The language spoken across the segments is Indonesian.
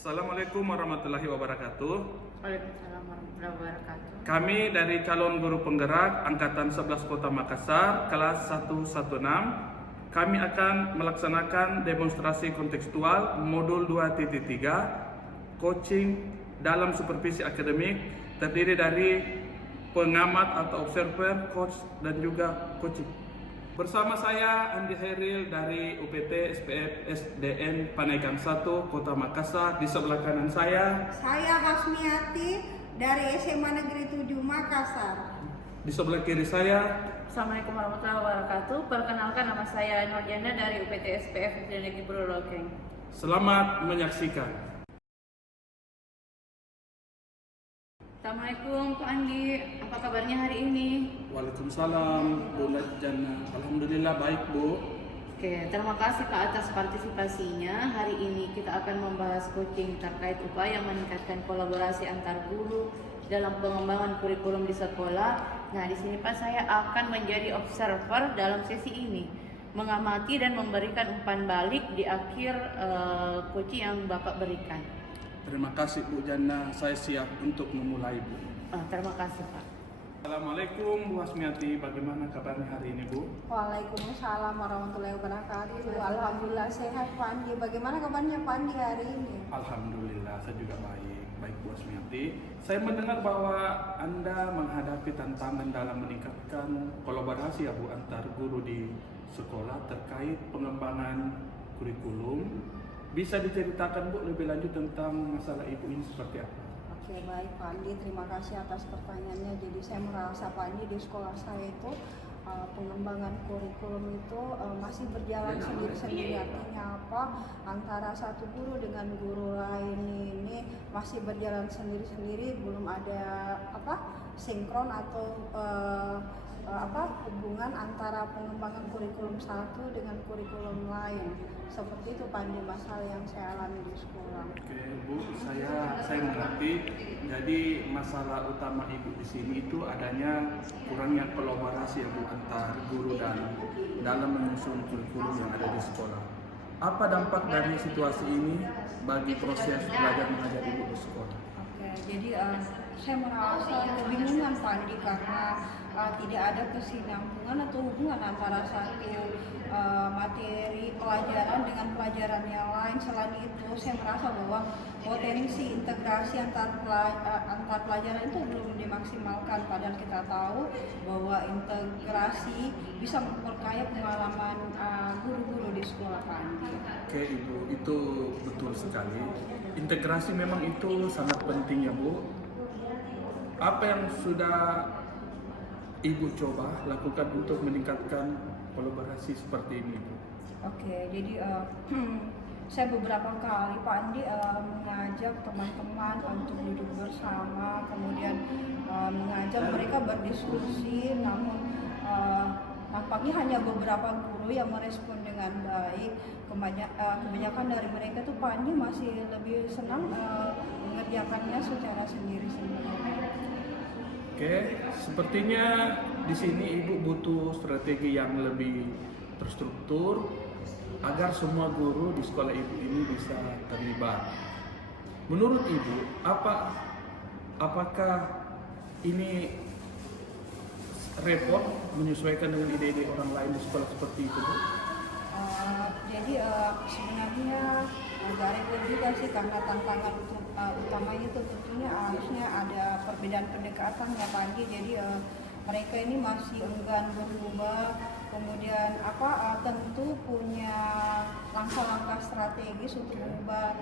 Assalamualaikum warahmatullahi wabarakatuh. Waalaikumsalam warahmatullahi wabarakatuh. Kami dari calon guru penggerak Angkatan 11 Kota Makassar, kelas 116. Kami akan melaksanakan demonstrasi kontekstual modul 2.3 coaching dalam supervisi akademik, terdiri dari pengamat atau observer, coach, dan juga coaching. Bersama saya Andi Hairil dari UPT SPF SDN Panaikan 1 Kota Makassar. Di sebelah kanan saya Hasmiati dari SMA Negeri 7 Makassar. Di sebelah kiri saya Assalamualaikum warahmatullahi wabarakatuh. Perkenalkan, nama saya Nurjana dari UPT SPF SDN Negeri Brolokeng. Selamat menyaksikan. Assalamualaikum Pak Andi, apa kabarnya hari ini? Waalaikumsalam Bu Jana. Alhamdulillah baik Bu. Oke, terima kasih Pak atas partisipasinya. Hari ini kita akan membahas coaching terkait upaya meningkatkan kolaborasi antar guru dalam pengembangan kurikulum di sekolah. Nah, di sini Pak, saya akan menjadi observer dalam sesi ini, mengamati dan memberikan umpan balik di akhir coaching yang Bapak berikan. Terima kasih Bu Jana, saya siap untuk memulai Bu. Terima kasih Pak. Assalamualaikum Bu Hasmiati, bagaimana kabarnya hari ini Bu? Waalaikumsalam warahmatullahi wabarakatuh. Alhamdulillah sehat Pak Andi. Bagaimana kabarnya Pak Andi hari ini? Alhamdulillah, saya juga baik Bu Hasmiati. Saya mendengar bahwa Anda menghadapi tantangan dalam meningkatkan kolaborasi ya Bu antar guru di sekolah terkait pengembangan kurikulum. Bisa diceritakan Bu lebih lanjut tentang masalah Ibu ini seperti apa? Oke, baik Pak Andi, terima kasih atas pertanyaannya. Jadi saya merasa Pak Andi di sekolah saya itu pengembangan kurikulum itu masih berjalan sendiri-sendiri. Artinya apa? Antara satu guru dengan guru lain ini masih berjalan sendiri-sendiri, belum ada sinkron atau hubungan antara pengembangan kurikulum satu dengan kurikulum lain. Seperti itu Pak Andi, masalah yang saya alami di sekolah. Oke Bu, saya mengerti. Jadi masalah utama Ibu di sini itu adanya kurangnya kolaborasi ya Bu antar guru dan dalam menyusun kurikulum yang ada di sekolah. Apa dampak dari situasi ini bagi proses belajar mengajar Ibu di sekolah? Oke, jadi saya merasa kebingungan Pak Andi karena tidak ada kesinambungan atau hubungan antara satu materi pelajaran dengan pelajaran yang lain. Selain itu, saya merasa bahwa potensi integrasi antar pelajaran itu belum dimaksimalkan. Padahal kita tahu bahwa integrasi bisa memperkaya pengalaman guru-guru di sekolah Pak Andi. Oke Ibu, itu betul sekali. Integrasi memang itu sangat penting ya Bu. Apa yang sudah Ibu coba lakukan untuk meningkatkan kolaborasi seperti ini Bu? Oke, jadi saya beberapa kali Pak Andi mengajak teman-teman untuk duduk bersama, kemudian mengajak mereka berdiskusi, namun nampaknya hanya beberapa guru yang merespon dengan baik. Kebanyakan dari mereka tuh Pak Andi masih lebih senang mengerjakannya secara sendiri-sendiri. Oke, sepertinya di sini Ibu butuh strategi yang lebih terstruktur agar semua guru di sekolah Ibu ini bisa terlibat. Menurut Ibu, apakah ini repot menyesuaikan dengan ide-ide orang lain di sekolah seperti itu Bu? Jadi sebenarnya agak repot juga sih karena tantangan utamanya itu tentunya harusnya ada perbedaan pendekatan ya Pak Andi. Jadi mereka ini masih enggan berubah, kemudian tentu punya langkah-langkah strategis untuk mengubah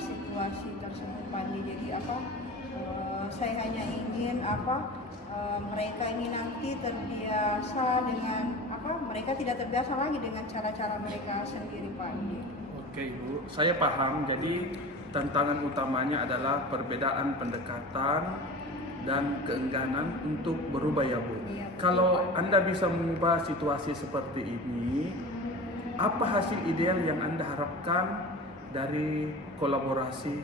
situasi tersebut Pak Andi. Jadi saya hanya ingin mereka ini nanti terbiasa dengan mereka tidak terbiasa lagi dengan cara-cara mereka sendiri Pak Andi. Oke Ibu, saya paham. Jadi tantangan utamanya adalah perbedaan pendekatan dan keengganan untuk berubah ya Bu. Iya, Kalau Anda bisa mengubah situasi seperti ini, apa hasil ideal yang Anda harapkan dari kolaborasi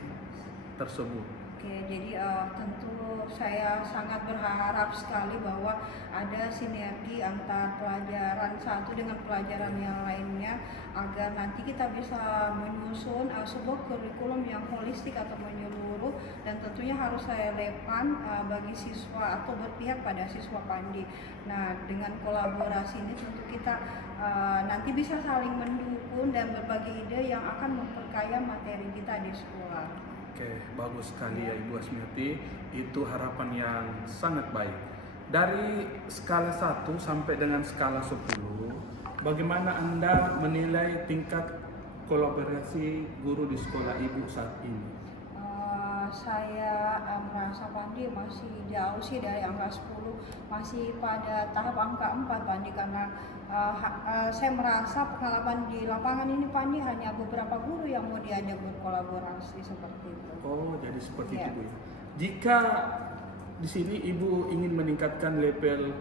tersebut? Oke, jadi tentu saya sangat berharap sekali bahwa ada sinergi antar pelajaran satu dengan pelajaran yang lainnya agar nanti kita bisa menyusun sebuah kurikulum yang holistik atau menyeluruh, dan tentunya harus relevan bagi siswa atau berpihak pada siswa Pandi. Nah, dengan kolaborasi ini tentu kita nanti bisa saling mendukung dan berbagi ide yang akan memperkaya materi kita di sekolah. Oke, bagus sekali ya Ibu Asmiati. Itu harapan yang sangat baik. Dari skala 1 sampai dengan skala 10, bagaimana Anda menilai tingkat kolaborasi guru di sekolah Ibu saat ini? Saya merasa Pandi masih jauh sih dari angka 10, masih pada tahap angka 4 Pandi, karena saya merasa pengalaman di lapangan ini Pandi hanya beberapa guru yang mau diajak berkolaborasi seperti itu. Oh, jadi seperti Ya. itu Bu ya. Jika di sini Ibu ingin meningkatkan level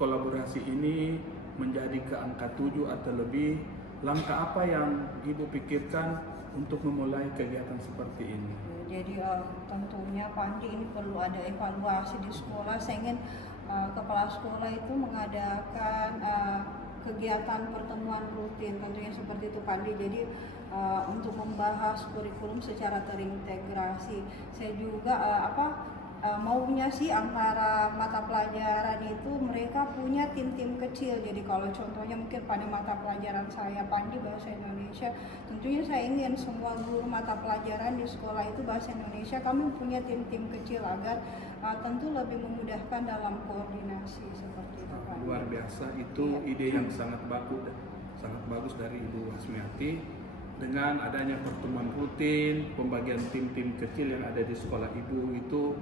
kolaborasi ini menjadi ke angka 7 atau lebih, langkah apa yang Ibu pikirkan untuk memulai kegiatan seperti ini? Jadi tentunya Pandi ini perlu ada evaluasi di sekolah. Saya ingin kepala sekolah itu mengadakan kegiatan pertemuan rutin, tentunya seperti itu Pandi. Jadi untuk membahas kurikulum secara terintegrasi. Saya juga maunya sih antara mata pelajaran itu mereka punya tim-tim kecil. Jadi kalau contohnya mungkin pada mata pelajaran saya Pandi bahasa Indonesia, tentunya saya ingin semua guru mata pelajaran di sekolah itu bahasa Indonesia kami punya tim-tim kecil agar tentu lebih memudahkan dalam koordinasi seperti itu Pandi. Luar biasa, itu ide yang sangat bagus dari Ibu Asmiati. Dengan adanya pertemuan rutin, pembagian tim-tim kecil yang ada di sekolah Ibu, itu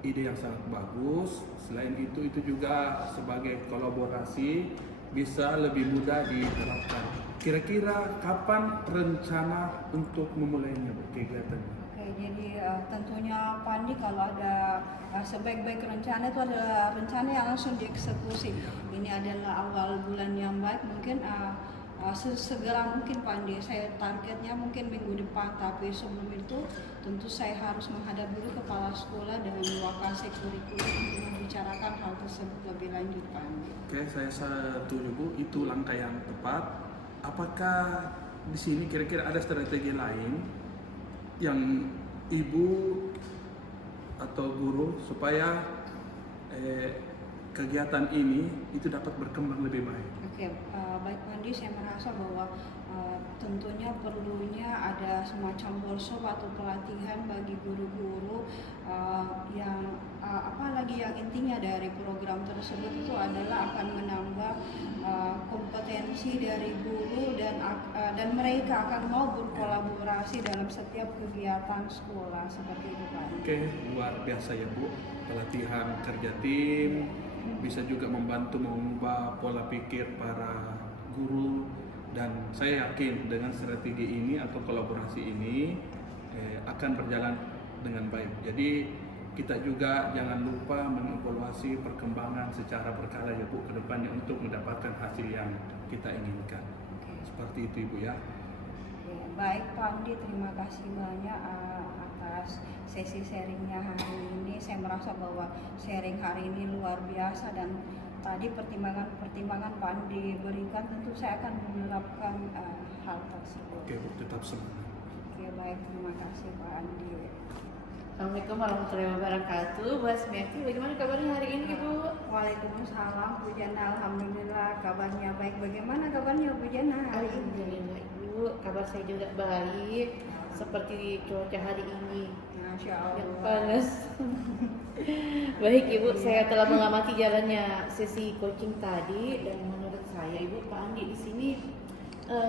ide yang sangat bagus. Selain itu juga sebagai kolaborasi bisa lebih mudah diterapkan. Kira-kira kapan rencana untuk memulainya kegiatan? Oke, jadi tentunya Pandi kalau ada sebaik-baik rencana itu adalah rencana yang langsung dieksekusi. Ini adalah awal bulan yang baik, mungkin segera mungkin Pandi. Saya targetnya mungkin minggu depan, tapi sebelum itu tentu saya harus menghadap dulu kepala sekolah dengan wakasek kurikulum untuk membicarakan hal tersebut lebih lanjut Pandi. Oke, saya setuju Bu, itu langkah yang tepat. Apakah di sini kira-kira ada strategi lain yang Ibu atau guru supaya kegiatan ini itu dapat berkembang lebih baik? Oke, baik Pandi, saya merasa bahwa tentunya perlunya ada semacam workshop atau pelatihan bagi guru-guru yang apalagi yang intinya dari program tersebut itu adalah akan menambah kompetensi dari guru dan mereka akan mau berkolaborasi dalam setiap kegiatan sekolah seperti itu Pak. Oke, luar biasa ya Bu. Pelatihan kerja tim bisa juga membantu mengubah pola pikir para guru, dan saya yakin dengan strategi ini atau kolaborasi ini akan berjalan dengan baik. Jadi kita juga jangan lupa mengevaluasi perkembangan secara berkala ya Bu ke depannya untuk mendapatkan hasil yang kita inginkan. Seperti itu Ibu ya. Baik Pak Andi, terima kasih banyak atas sesi sharingnya hari ini. Saya merasa bahwa sharing hari ini luar biasa, dan tadi pertimbangan Pak Andi berikan tentu saya akan menerapkan hal tersebut. Oke Bu, tetap semangat. Oke, baik, terima kasih Pak Andi. Assalamualaikum warahmatullahi wabarakatuh. Bu Asmiati, bagaimana kabarnya hari ini Bu? Waalaikumsalam Bu Jana, alhamdulillah kabarnya baik. Bagaimana kabarnya Bu Jana hari ini? Alhamdulillah Ibu, kabar saya juga baik. Seperti cuaca hari ini Masya yang Allah. panas. Baik Ibu, saya telah mengamati jalannya sesi coaching tadi, dan menurut saya Ibu, Pak Andi di sini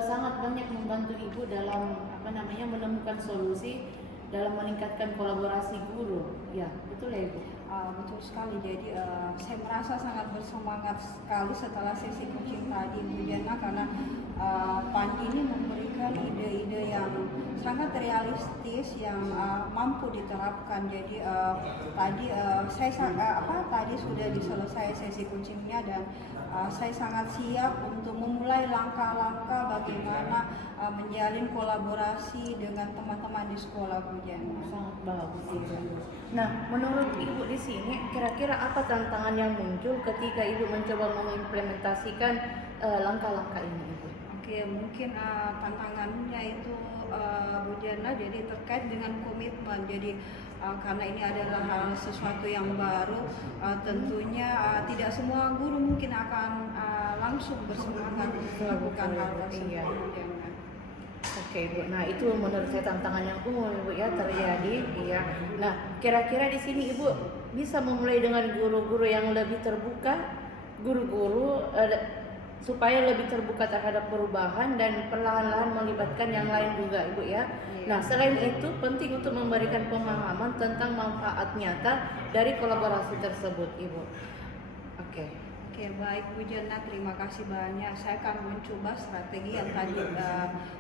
sangat banyak membantu Ibu dalam menemukan solusi dalam meningkatkan kolaborasi guru. Ya, betul ya Ibu? Betul sekali. Jadi saya merasa sangat bersemangat sekali setelah sesi coaching tadi Bu Jana, karena Pandi ini memberikan ide-ide yang sangat realistis yang mampu diterapkan. Jadi tadi sudah diselesai sesi coachingnya, dan saya sangat siap untuk memulai langkah-langkah bagaimana menjalin kolaborasi dengan teman-teman di sekolah Bu Jana. Sangat bagus Ibu. Nah, menurut Ibu di sini kira-kira apa tantangan yang muncul ketika Ibu mencoba mengimplementasikan langkah-langkah ini Ibu? Oke, mungkin tantangannya itu Bu Jana jadi terkait dengan komitmen. Jadi karena ini adalah sesuatu yang baru, tentunya tidak semua guru mungkin akan langsung bersemangat untuk melakukan hal tersebut. Iya. Bu Jana. Oke Bu, nah itu menurut saya tantangan yang umum Ibu ya terjadi. Iya. Nah, kira-kira di sini Ibu bisa memulai dengan guru-guru yang lebih terbuka, guru-guru supaya lebih terbuka terhadap perubahan dan perlahan-lahan melibatkan yang lain juga Ibu ya. Nah, selain itu penting untuk memberikan pemahaman tentang manfaat nyata dari kolaborasi tersebut Ibu. Oke. Oke, baik Bu Jana, terima kasih banyak. Saya akan mencoba strategi yang tadi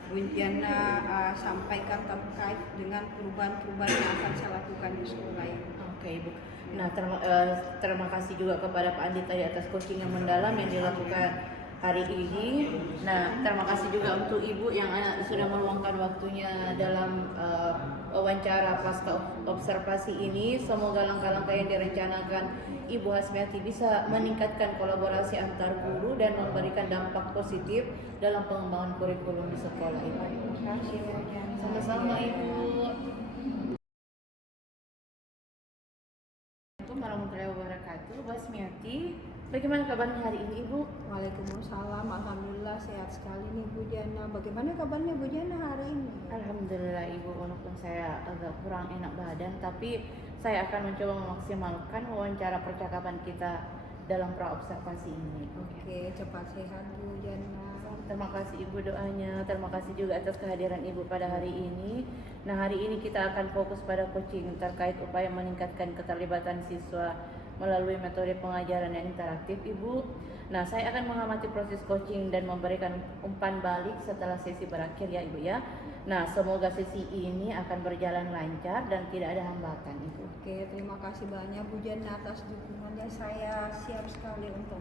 Bu Jana sampaikan terkait dengan perubahan-perubahan yang akan saya lakukan di sekolah ini. Oke Ibu. Nah, terima kasih juga kepada Pak Andi tadi atas coaching yang mendalam yang dilakukan hari ini. Nah, terima kasih juga untuk Ibu yang sudah meluangkan waktunya dalam wawancara pasca observasi ini. Semoga langkah-langkah yang direncanakan Ibu Hasmiati bisa meningkatkan kolaborasi antar guru dan memberikan dampak positif dalam pengembangan kurikulum di sekolah Ibu. Terima kasih Bu Jana. Sama-sama Ibu. Assalamualaikum warahmatullahi wabarakatuh. Bu Hasmiati, bagaimana kabarnya hari ini Ibu? Waalaikumsalam, alhamdulillah sehat sekali nih Bu Jana. Bagaimana kabarnya Bu Jana hari ini? Alhamdulillah Ibu, walaupun saya agak kurang enak badan, tapi saya akan mencoba memaksimalkan wawancara percakapan kita dalam praobservasi ini. Oke, cepat sehat Bu Jana. Terima kasih Ibu doanya, terima kasih juga atas kehadiran Ibu pada hari ini. Nah, hari ini kita akan fokus pada coaching terkait upaya meningkatkan keterlibatan siswa melalui metode pengajaran yang interaktif Ibu. Nah, saya akan mengamati proses coaching dan memberikan umpan balik setelah sesi berakhir ya Ibu ya. Nah, semoga sesi ini akan berjalan lancar dan tidak ada hambatan Ibu. Oke, terima kasih banyak Bu Jana atas dukungannya. Saya siap sekali untuk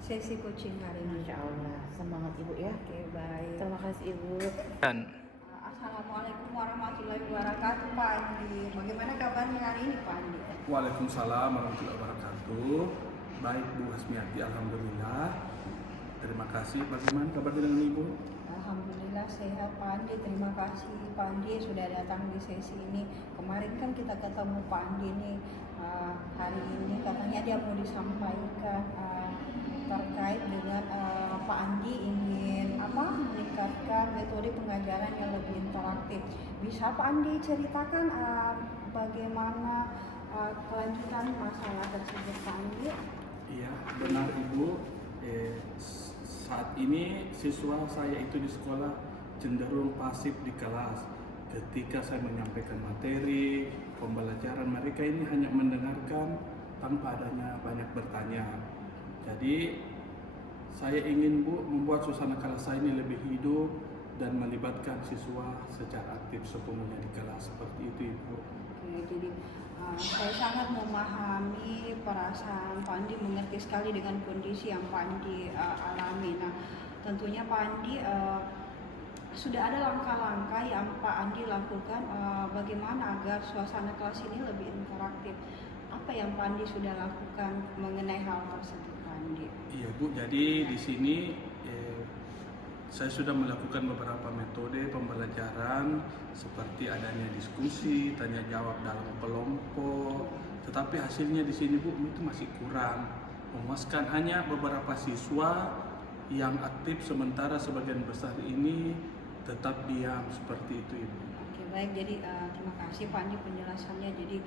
sesi coaching hari ini. Insya Allah, semangat Ibu ya. Oke, baik. Terima kasih Ibu. Dan Assalamualaikum warahmatullahi wabarakatuh Pak Andi. Bagaimana kabarnya hari ini Pak Andi? Waalaikumsalam warahmatullahi wabarakatuh. Baik Bu Hasmiati, alhamdulillah. Terima kasih. Bagaimana kabarnya dengan Ibu? Alhamdulillah sehat Pak Andi. Terima kasih Pak Andi sudah datang di sesi ini. Kemarin kan kita ketemu Pak Andi nih. Hari ini katanya dia mau disampaikan terkait dengan Pak Andi ingin meningkatkan metode pengajaran yang lebih interaktif. Bisa Pak Andi ceritakan bagaimana kelanjutan masalah tersebut Pak Andi? Iya, benar Ibu. Saat ini siswa saya itu di sekolah cenderung pasif di kelas. Ketika saya menyampaikan materi, pembelajaran, mereka ini hanya mendengarkan tanpa adanya banyak bertanya. Jadi saya ingin Bu membuat suasana kelas saya ini lebih hidup dan melibatkan siswa secara aktif sepenuhnya di kelas. Seperti itu Ibu. Oke, jadi saya sangat memahami perasaan Pak Andi, mengerti sekali dengan kondisi yang Pak Andi alami. Nah, tentunya Pak Andi sudah ada langkah-langkah yang Pak Andi lakukan bagaimana agar suasana kelas ini lebih interaktif. Apa yang Pak Andi sudah lakukan mengenai hal tersebut Pak Andi? Iya Bu, jadi di sini saya sudah melakukan beberapa metode pembelajaran seperti adanya diskusi, tanya jawab dalam kelompok. Tetapi hasilnya di sini Bu itu masih kurang memuaskan. Hanya beberapa siswa yang aktif, sementara sebagian besar ini tetap diam seperti itu Ibu. Oke, baik. Jadi terima kasih Pak Andi penjelasannya. Jadi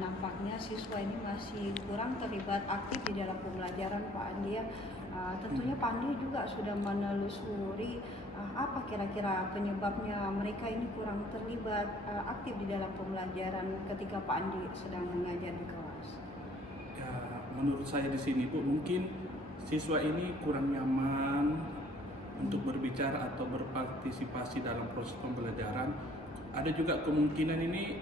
nampaknya siswa ini masih kurang terlibat aktif di dalam pembelajaran Pak Andi ya. Tentunya Pak Andi juga sudah menelusuri apa kira-kira penyebabnya mereka ini kurang terlibat aktif di dalam pembelajaran ketika Pak Andi sedang mengajar di kelas? Ya, menurut saya di sini Bu, mungkin siswa ini kurang nyaman untuk berbicara atau berpartisipasi dalam proses pembelajaran. Ada juga kemungkinan ini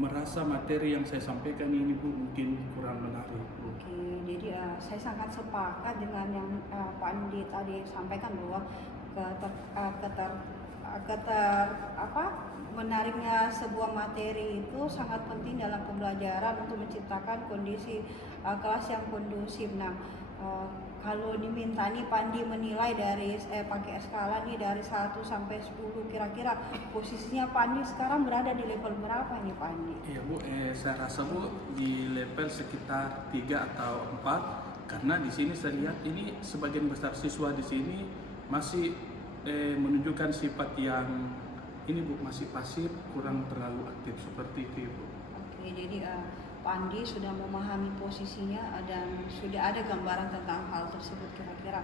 merasa materi yang saya sampaikan ini Bu mungkin kurang menarik Bu. Oke, jadi saya sangat sepakat dengan yang Pak Andi tadi sampaikan bahwa menariknya sebuah materi itu sangat penting dalam pembelajaran untuk menciptakan kondisi kelas yang kondusif. Nah, kalau diminta nih Pandi menilai dari pakai skala nih dari 1 sampai 10, kira-kira posisinya Pandi sekarang berada di level berapa nih Pandi? Iya Bu, saya rasa Bu di level sekitar 3 atau 4 karena di sini saya lihat ini sebagian besar siswa di sini masih menunjukkan sifat yang ini Bu, masih pasif, kurang terlalu aktif seperti itu Bu. Oke, jadi Pak Andi sudah memahami posisinya dan sudah ada gambaran tentang hal tersebut. Kira-kira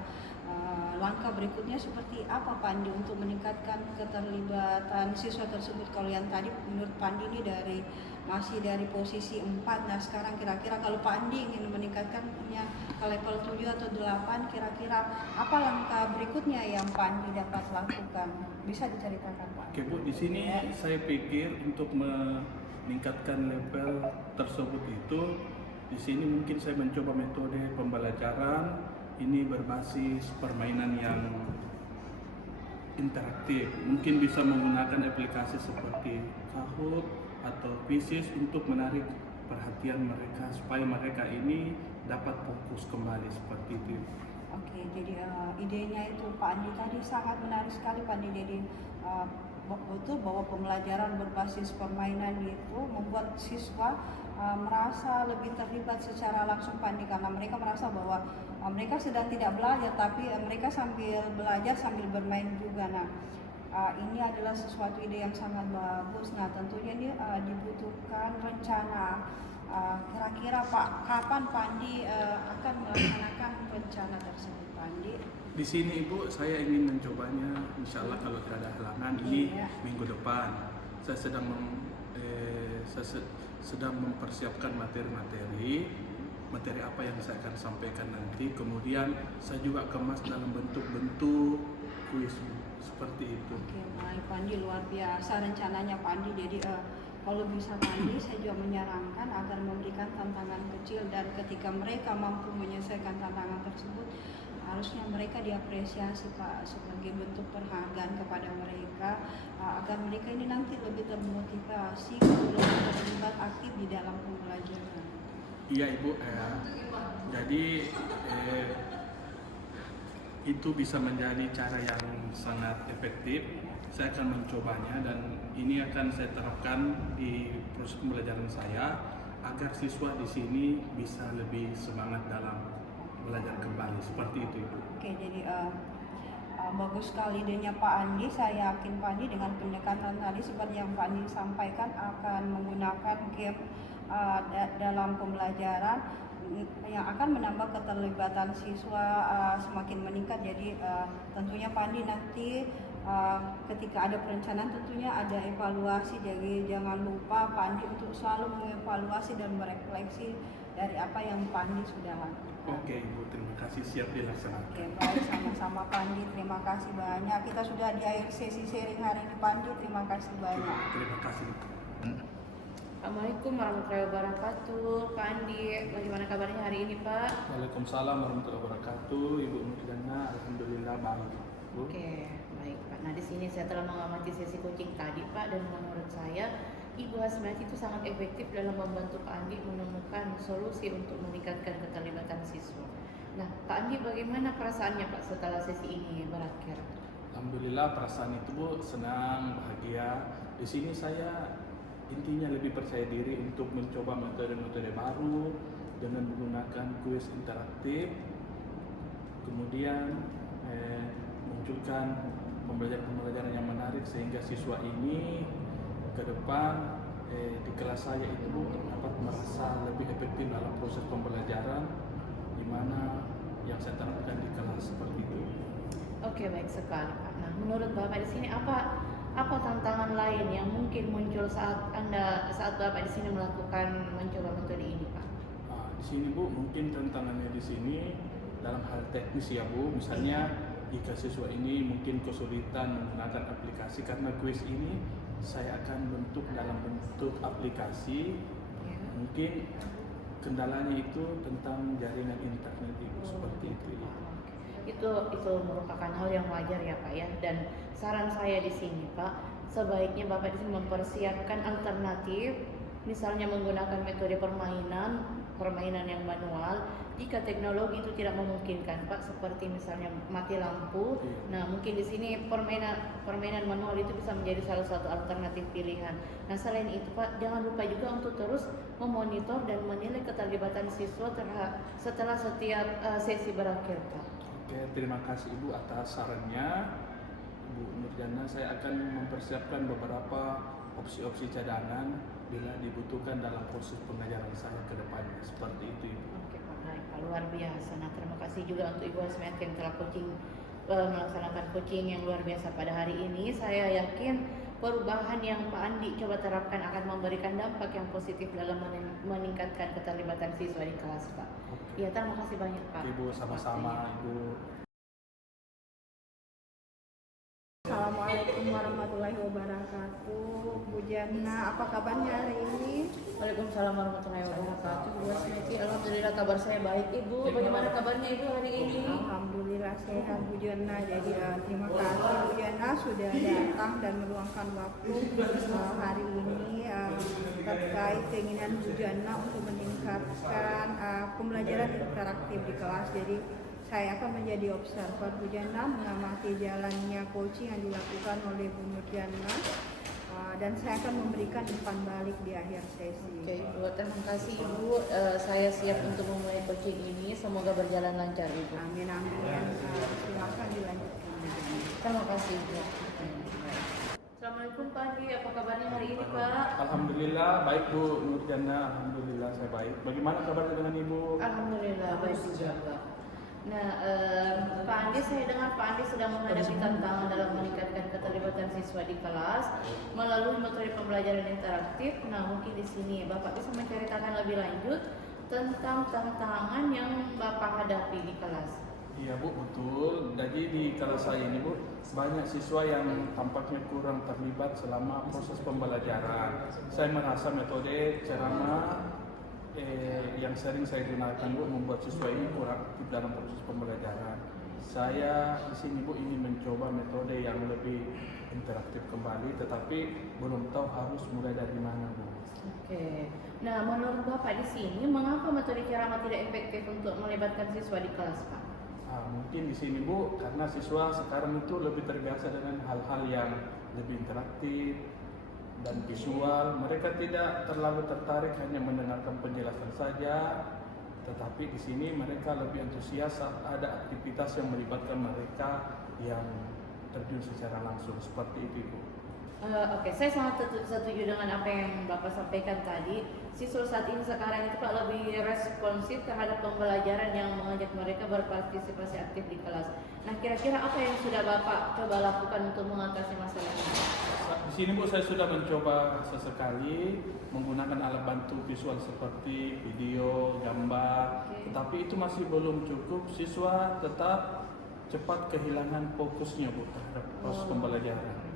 langkah berikutnya seperti apa Pak Andi untuk meningkatkan keterlibatan siswa tersebut? Kalau yang tadi menurut Pak Andi ini masih dari posisi 4, nah sekarang kira-kira kalau Pak Andi ingin meningkatkannya ke level 7 atau 8, kira-kira apa langkah berikutnya yang Pak Andi dapat lakukan? Bisa diceritakan Pak? Oke Bu, di sini saya pikir untuk meningkatkan level tersebut itu di sini mungkin saya mencoba metode pembelajaran ini berbasis permainan yang interaktif. Mungkin bisa menggunakan aplikasi seperti Kahoot atau Pisces untuk menarik perhatian mereka supaya mereka ini dapat fokus kembali seperti itu. Oke, jadi idenya itu Pak Andi tadi sangat menarik sekali Pak Andi. Jadi betul bahwa pembelajaran berbasis permainan itu membuat siswa merasa lebih terlibat secara langsung Pak Andi, karena mereka merasa bahwa mereka sedang tidak belajar tapi mereka sambil belajar sambil bermain juga. Nah, ini adalah sesuatu ide yang sangat bagus. Nah, tentunya ini dibutuhkan rencana. Kira-kira Pak, kapan Pak Andi akan melaksanakan rencana tersebut Pak Andi? Di sini Ibu, saya ingin mencobanya, insya Allah kalau tidak ada halangan ini minggu depan. Saya sedang mempersiapkan materi apa yang saya akan sampaikan nanti. Kemudian saya juga kemas dalam bentuk-bentuk kuis seperti itu. Oke, baik Pak Andi, luar biasa rencananya Pak Andi. Jadi kalau bisa Pak Andi, saya juga menyarankan agar memberikan tantangan kecil, dan ketika mereka mampu menyelesaikan tantangan tersebut, harusnya mereka diapresiasi Pak sebagai bentuk penghargaan kepada mereka, agar mereka ini nanti lebih termotivasi untuk lebih terlibat aktif di dalam pembelajaran. Iya Ibu, jadi itu bisa menjadi cara yang sangat efektif. Saya akan mencobanya dan ini akan saya terapkan di proses pembelajaran saya agar siswa di sini bisa lebih semangat dalam belajar kembali seperti itu Ibu. Oke, jadi bagus sekali idenya Pak Andi. Saya yakin Pak Andi dengan pendekatan tadi seperti yang Pak Andi sampaikan akan menggunakan game dalam pembelajaran yang akan menambah keterlibatan siswa semakin meningkat. Jadi tentunya Pak Andi nanti ketika ada perencanaan tentunya ada evaluasi. Jadi jangan lupa Pak Andi untuk selalu mengevaluasi dan merefleksi dari apa yang Pak Andi sudah lakukan. Oke Ibu, terima kasih, siap dilaksanakan. Oke, baik, sama-sama Pak Andi, terima kasih banyak. Kita sudah di akhir sesi sharing hari ini Pak Andi, terima kasih banyak. Terima kasih. Assalamualaikum warahmatullahi wabarakatuh. Pak Andi, bagaimana kabarnya hari ini Pak? Waalaikumsalam warahmatullahi wabarakatuh. Ibu Murdana, alhamdulillah baik. Bu. Oke, baik Pak. Nah, di sini saya telah mengamati sesi coaching tadi Pak, dan menurut saya Ibu Hasmati itu sangat efektif dalam membantu Pak Andi menemukan solusi untuk meningkatkan keterlibatan siswa. Nah, Pak Andi bagaimana perasaannya Pak setelah sesi ini berakhir? Alhamdulillah perasaan itu Bu, senang, bahagia. Di sini saya intinya lebih percaya diri untuk mencoba metode-metode baru dengan menggunakan kuis interaktif. Kemudian munculkan pembelajaran yang menarik sehingga siswa ini ke depan di kelas saya itu dapat merasa lebih efektif dalam proses pembelajaran di mana yang saya terapkan di kelas seperti itu. Oke, baik sekali Pak. Nah, Nah, menurut Bapak di sini apa tantangan lain yang mungkin muncul saat Bapak di sini melakukan mencoba metode ini, Pak? Di sini Bu, mungkin tantangannya di sini dalam hal teknis ya Bu. Misalnya jika siswa ini mungkin kesulitan menggunakan aplikasi karena kuis ini saya akan bentuk dalam bentuk aplikasi. Ya. Mungkin kendalanya itu tentang jaringan internet Ibu, seperti itu ya. Itu merupakan hal yang wajar ya Pak ya. Dan saran saya di sini Pak, sebaiknya Bapak di sini mempersiapkan alternatif, misalnya menggunakan metode permainan yang manual. Jika teknologi itu tidak memungkinkan Pak, seperti misalnya mati lampu, nah mungkin di sini permainan manual itu bisa menjadi salah satu alternatif pilihan. Nah selain itu Pak, jangan lupa juga untuk terus memonitor dan menilai keterlibatan siswa setelah setiap sesi berakhir Pak. Oke, terima kasih Ibu atas sarannya. Bu Nurjana, saya akan mempersiapkan beberapa opsi-opsi cadangan bila dibutuhkan dalam proses pengajaran saya ke depannya. Seperti itu Ibu. Oke Pak, baik Pak, luar biasa. Nah terima kasih juga untuk Ibu Hasmiat yang telah melaksanakan coaching yang luar biasa pada hari ini. Saya yakin perubahan yang Pak Andi coba terapkan akan memberikan dampak yang positif dalam meningkatkan keterlibatan siswa di kelas Pak. Ya, terima kasih banyak Pak. Ibu, sama-sama Ibu. Assalamualaikum warahmatullahi wabarakatuh. Bu Jana, apa kabarnya hari ini? Waalaikumsalam warahmatullahi wabarakatuh. Bu Hasmiati, alhamdulillah kabar saya baik Ibu. Bagaimana kabarnya Ibu hari ini? Alhamdulillah sehat Bu Jana. Jadi terima kasih Bu Jana sudah datang dan meluangkan waktu hari ini terkait keinginan Bu Jana untuk meningkatkan pembelajaran interaktif di kelas. Jadi saya akan menjadi observer Bu Jana, mengamati jalannya coaching yang dilakukan oleh Bu Nurjana, dan saya akan memberikan umpan balik di akhir sesi. Oke Ibu, terima kasih Ibu. Saya siap untuk memulai coaching ini. Semoga berjalan lancar Ibu. Amin amin. Silakan dilanjutkan Bu Jana. Terima kasih Ibu. Assalamualaikum Pak Andi, apa kabarnya hari ini Pak? Alhamdulillah baik Bu Nurjana, alhamdulillah saya baik. Bagaimana kabarnya dengan Ibu? Alhamdulillah baik juga Pak. Nah, Pak Andi, saya dengar Pak Andi sedang menghadapi tantangan dalam meningkatkan keterlibatan siswa di kelas melalui metode pembelajaran interaktif. Nah, mungkin di sini Bapak bisa menceritakan lebih lanjut tentang tantangan yang Bapak hadapi di kelas. Iya Bu, betul. Jadi di kelas saya ini Bu, banyak siswa yang tampaknya kurang terlibat selama proses pembelajaran. Saya merasa metode ceramah yang sering saya gunakan Bu membuat siswa ini kurang aktif dalam proses pembelajaran. Saya di sini Bu ingin mencoba metode yang lebih interaktif kembali, tetapi belum tahu harus mulai dari mana Bu. Oke. Nah, menurut Bapak di sini mengapa metode ceramah tidak efektif untuk melibatkan siswa di kelas Pak? Mungkin di sini Bu, karena siswa sekarang itu lebih terbiasa dengan hal-hal yang lebih interaktif dan visual. Mereka tidak terlalu tertarik hanya mendengarkan penjelasan saja, tetapi di sini mereka lebih antusias saat ada aktivitas yang melibatkan mereka yang terjun secara langsung, seperti itu Bu. Oke, saya sangat setuju dengan apa yang Bapak sampaikan tadi. Siswa saat ini sekarang itu Pak lebih responsif terhadap pembelajaran yang mengajak mereka berpartisipasi aktif di kelas. Nah, kira-kira apa yang sudah Bapak coba lakukan untuk mengatasi masalah ini? Di sini Bu, saya sudah mencoba sesekali menggunakan alat bantu visual seperti video, gambar, tetapi itu masih belum cukup. Siswa tetap cepat kehilangan fokusnya Bu terhadap proses pembelajaran.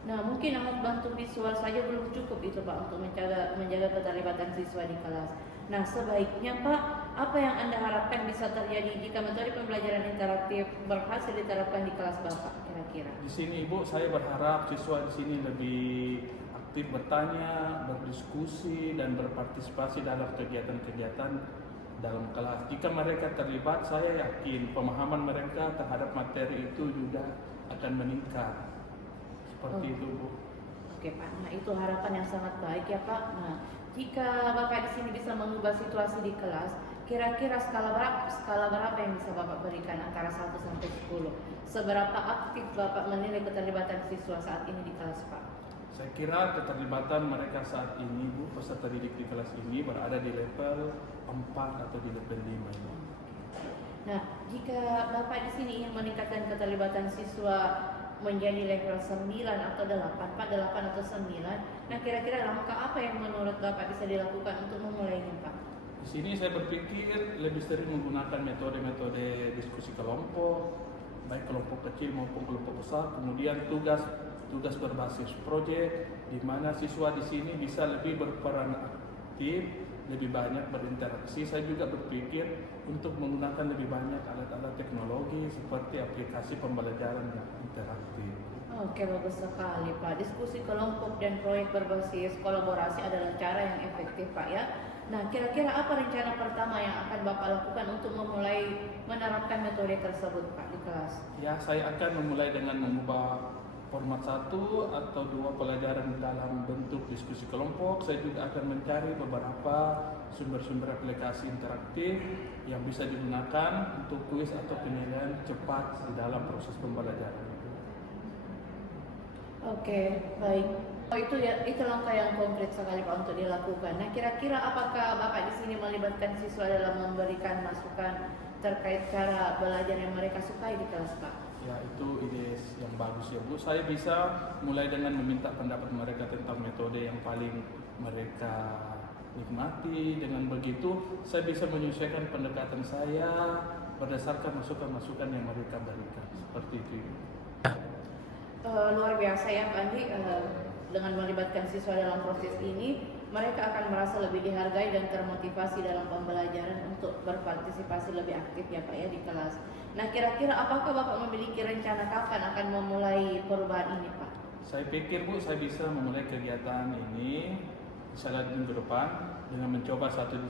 Nah, mungkin alat bantu visual saja belum cukup itu Pak untuk menjaga keterlibatan siswa di kelas. Nah, sebaiknya Pak, apa yang Anda harapkan bisa terjadi jika metode pembelajaran interaktif berhasil diterapkan di kelas Bapak kira-kira? Di sini Ibu, saya berharap siswa di sini lebih aktif bertanya, berdiskusi, dan berpartisipasi dalam kegiatan-kegiatan dalam kelas. Jika mereka terlibat, saya yakin pemahaman mereka terhadap materi itu juga akan meningkat. Seperti itu Bu. Oke Pak, nah itu harapan yang sangat baik ya Pak. Nah, jika Bapak di sini bisa mengubah situasi di kelas, kira-kira skala berapa yang bisa Bapak berikan antara 1 sampai 10? Seberapa aktif Bapak menilai keterlibatan siswa saat ini di kelas Pak? Saya kira keterlibatan mereka saat ini Bu, peserta didik di kelas ini berada di level 4 atau di level 5 Bu. Nah, jika Bapak di sini ingin meningkatkan keterlibatan siswa menjadi level 9 atau 8, Pak, 8 atau 9. Nah, kira-kira langkah apa yang menurut Bapak bisa dilakukan untuk memulainya, Pak? Di sini saya berpikir lebih sering menggunakan metode-metode diskusi kelompok, baik kelompok kecil maupun kelompok besar. Kemudian tugas berbasis proyek, di mana siswa di sini bisa lebih berperan aktif, lebih banyak berinteraksi. Saya juga berpikir untuk menggunakan lebih banyak alat-alat teknologi seperti aplikasi pembelajaran yang interaktif. Oke, bagus sekali, Pak. Diskusi kelompok dan proyek berbasis kolaborasi adalah cara yang efektif, Pak, ya. Nah, kira-kira apa rencana pertama yang akan Bapak lakukan untuk memulai menerapkan metode tersebut, Pak, di kelas? Ya, saya akan memulai dengan mengubah format 1 atau 2 pelajaran dalam bentuk diskusi kelompok. Saya juga akan mencari beberapa sumber-sumber aplikasi interaktif yang bisa digunakan untuk kuis atau penilaian cepat di dalam proses pembelajaran. Oke, baik. Oh, itu langkah yang konkret sekali, Pak, untuk dilakukan. Nah, kira-kira apakah Bapak di sini melibatkan siswa dalam memberikan masukan terkait cara belajar yang mereka sukai di kelas, Pak? Ya, itu ide yang bagus ya Bu. Saya bisa mulai dengan meminta pendapat mereka tentang metode yang paling mereka nikmati. Dengan begitu, saya bisa menyesuaikan pendekatan saya berdasarkan masukan-masukan yang mereka berikan. Seperti itu. Luar biasa ya, Pak Andi. Dengan melibatkan siswa dalam proses ini, mereka akan merasa lebih dihargai dan termotivasi dalam pembelajaran untuk berpartisipasi lebih aktif ya, Pak, ya, di kelas. Nah, kira-kira apakah Bapak memiliki rencana kapan akan memulai perubahan ini, Pak? Saya pikir Bu, saya bisa memulai kegiatan ini misalnya minggu depan dengan mencoba satu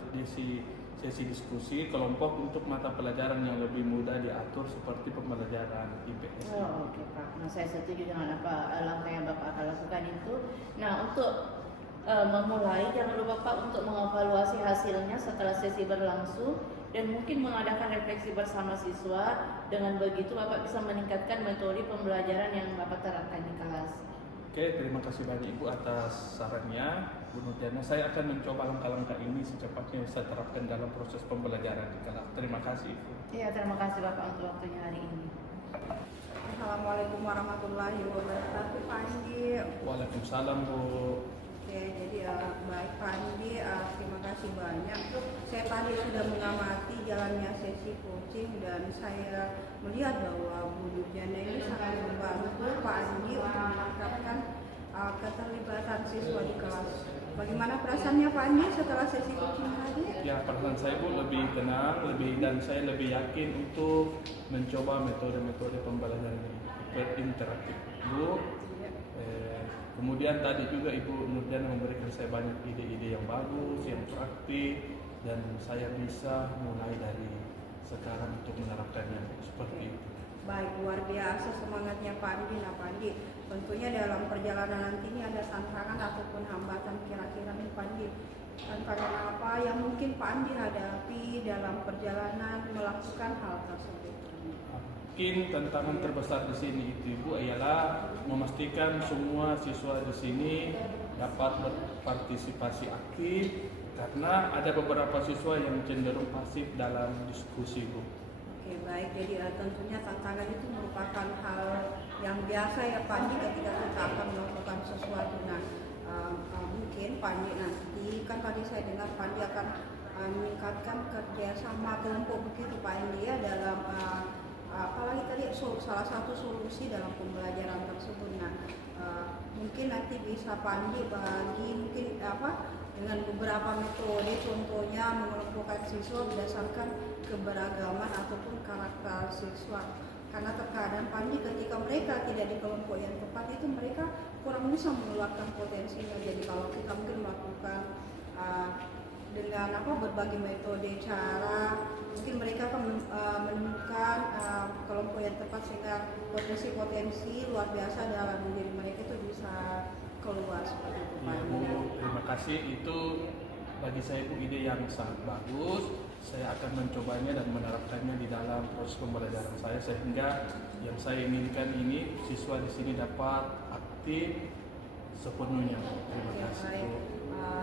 sesi diskusi kelompok untuk mata pelajaran yang lebih mudah diatur seperti pembelajaran IPS. Oh, oke, Pak. Nah, saya setuju dengan apa langkah yang Bapak akan lakukan itu. Nah, untuk memulai, jangan lupa Pak untuk mengevaluasi hasilnya setelah sesi berlangsung dan mungkin mengadakan refleksi bersama siswa. Dengan begitu Bapak bisa meningkatkan metode pembelajaran yang Bapak terapkan di kelas. Oke, terima kasih banyak Ibu atas sarannya. Bu Nurdiana, saya akan mencoba langkah-langkah ini secepatnya saya terapkan dalam proses pembelajaran di kelas. Terima kasih Ibu. Iya, terima kasih Bapak untuk waktunya hari ini. Assalamualaikum warahmatullahi wabarakatuh, Pak Andi. Waalaikumsalam Bu. Oke, jadi baik Pak Andi, terima kasih banyak. Saya tadi sudah mengamati jalannya sesi coaching dan saya melihat bahwa Bu Nurdiana ini sangat membantu Pak Andi untuk meningkatkan keterlibatan siswa di kelas. Bagaimana perasaannya Pak Andi setelah sesi coaching tadi? Ya, perasaan saya Bu lebih tenang, dan saya lebih yakin untuk mencoba metode-metode pembelajaran yang interaktif Bu. Kemudian tadi juga Ibu Nurdiana memberikan saya banyak ide-ide yang bagus, yang praktik, dan saya bisa mulai dari sekarang untuk menerapkannya seperti itu. Baik, luar biasa semangatnya Pak Andi. Nah Pak Andi, tentunya dalam perjalanan nanti ini ada tantangan ataupun hambatan kira-kira nih Pak Andi. Tantangan apa yang mungkin Pak Andi hadapi dalam perjalanan melakukan hal tersebut? Mungkin tantangan terbesar di sini itu Ibu ialah memastikan semua siswa di sini dapat berpartisipasi aktif karena ada beberapa siswa yang cenderung pasif dalam diskusi Bu. Oke, baik, jadi tentunya tantangan itu merupakan hal yang biasa ya Pak Andi ketika kita akan melakukan sesuatu. Nah, mungkin Pak Andi nanti kan tadi saya dengar Pak Andi akan meningkatkan kerjasama kelompok begitu Pak Andi ya dalam apalagi tadi salah satu solusi dalam pembelajaran tersebut. Nah, mungkin nanti bisa Pak Andi bagi mungkin dengan beberapa metode, contohnya mengelompokkan siswa berdasarkan keberagaman ataupun karakter siswa. Karena terkadang Pak Andi ketika mereka tidak di kelompok yang tepat itu mereka kurang bisa mengeluarkan potensinya. Jadi kalau kita mungkin melakukan dengan berbagai metode cara, mungkin mereka akan menemukan kelompok yang tepat sehingga potensi-potensi luar biasa dalam diri mereka itu bisa keluar seperti itu Pak. Ya, Bu, terima kasih. Itu bagi saya Bu ide yang sangat bagus. Saya akan mencobanya dan menerapkannya di dalam proses pembelajaran saya sehingga yang saya inginkan ini siswa di sini dapat aktif sepenuhnya. Terima kasih Bu.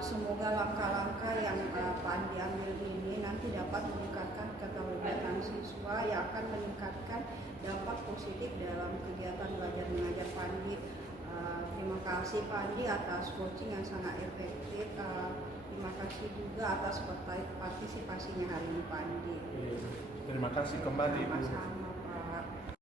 Semoga langkah-langkah yang Pak Andi ambil ini nanti dapat meningkatkan keterlibatan siswa siswa yang akan meningkatkan dampak positif dalam kegiatan belajar mengajar Pandi. Terima kasih Pandi atas coaching yang sangat efektif. Terima kasih juga atas partisipasinya hari ini Pandi. Terima kasih kembali Bu. Sama-sama.